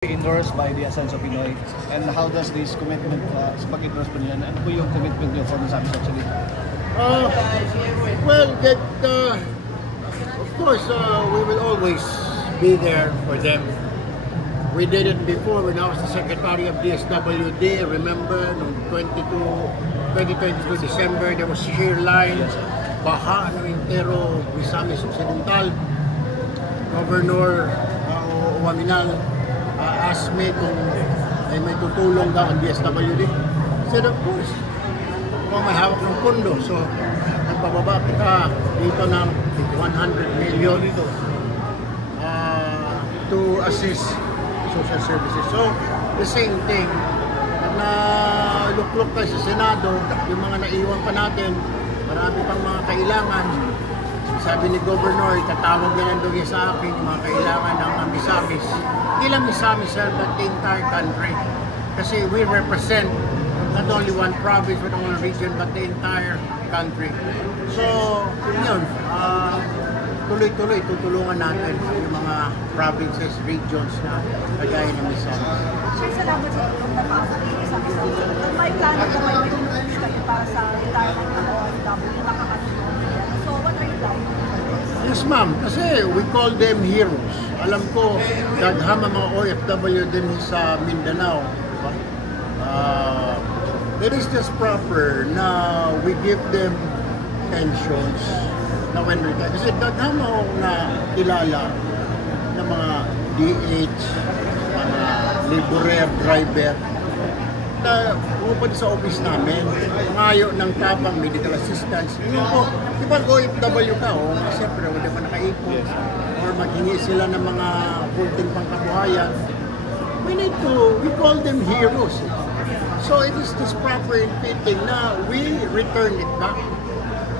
Endorsed by the Ascenso Pinoy, and how does this commitment sa pag-endorse po niyan, ano po yung commitment niyo for Miss actually? Well, of course, we will always be there for them. We did it before when I was the Secretary of DSWD. Remember, noong 2022 December, there was shear line, baha ng entero, Misamis Occidental. Governor Uwaminal asked me kung may tutulong daw ang DSWD. I said, of course, kung may hawak ng pondo. So, nagpababa kita dito ng 100 million to assist social services. So, the same thing, na luklok tayo sa Senado, yung mga naiwan pa natin, marami pang mga kailangan. Sabi ni Governor, itatawag na lang daw niya sa akin yung mga kailangan ng Misamis. Hindi lang Misamis, sir, but the entire country. Kasi we represent not only one province, but one region, but the entire country. So, yun, tuloy-tuloy, tutulungan natin yung mga provinces, regions na kagaya ng Misamis. Sir, salamat sa tulong na makakalimutan sa Misamis. May plano na may pinunus kayo para sa retirement ng OFW, nakakatulong. So, what are you doing? Yes, ma'am. Kasi we call them heroes. Alam ko, daghang mga OFW din sa Mindanao. It is just proper na we give them pensions na when retired. Kasi daghang mga na kilala na mga DH, mga laborer, driver, na pupad sa office namin, ngayon ng tabang medical assistance. Yun po, di ba OFW ka, siyempre wala pa nakaipon, or maghingi sila ng mga kunting pangkabuhayan. We call them heroes. So it is this proper and fitting na we return it back.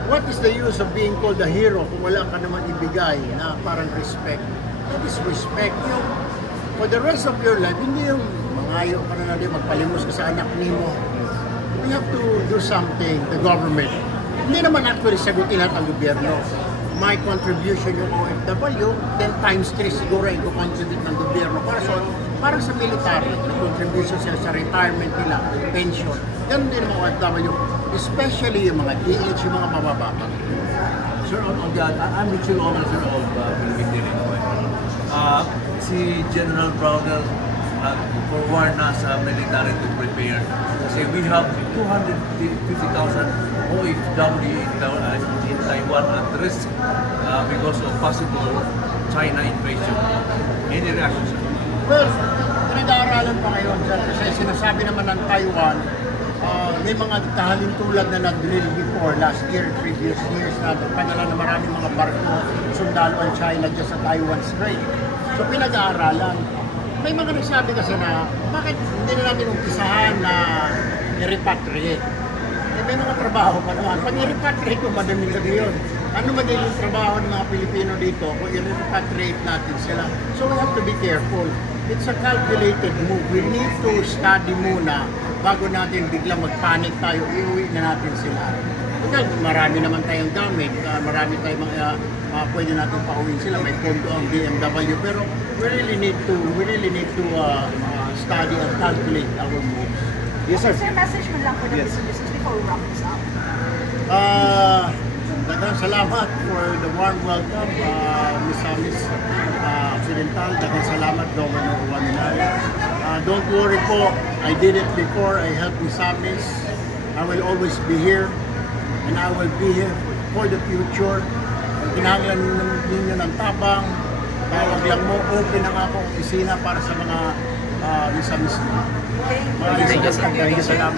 What is the use of being called a hero kung wala ka naman ibigay na parang respect? That is respect. Yung, for the rest of your life, hindi yung mangayo ka na natin, magpalimos ka sa anak mo. We have to do something, the government. Hindi naman actually sagutin lahat ang gobyerno. My contribution yung OFW, 10 times 3 siguro yung contribute ng gobyerno para sa military, na contribution sila sa retirement nila, pension. Yan din mga OFW, especially yung mga DH, yung mga mabababa. Sir, on that, I'm mutual officer of Philippine Delinquent. Si General Browner for war na sa military to prepare. Kasi we have 250,000 OFW in Taiwan at risk because of possible China invasion. Any reaction, sir? Well, pinag-aaralan pa ngayon, sir, kasi sinasabi naman ng Taiwan, may mga kahalin tulad na nag-drill before last year, previous years, na kanila na maraming mga barko, sundalo ang China dyan sa Taiwan Strait. So pinag-aaralan. May mga nagsabi kasi na, bakit hindi na natin umpisahan na i-repatriate? Eh, may mga trabaho pa naman. Pag i-repatriate mo, madaming gabi yun. Ano magiging trabaho ng mga Pilipino dito kung i-repatriate natin sila? So we have to be careful. It's a calculated move. We need to study muna bago natin biglang mag-panic tayo, iuwi na natin sila. Because marami naman tayong gamit, marami tayong mga pwede natin pauwiin sila, may pondo ang BMW, pero we really need to study and calculate our moves. Yes, sir. Sir, message mo lang for the businesses before we wrap this up. Daghang salamat for the warm welcome, Misamis Occidental. Daghang salamat, Governor Uwaminal. Don't worry po, I did it before, I helped Misamis. I will always be here, and I will be here for the future. Kung kinahanglan ninyo ng tabang, tawag lang mo, open ang akong opisina para sa mga Misamis. Thank you. Salamat.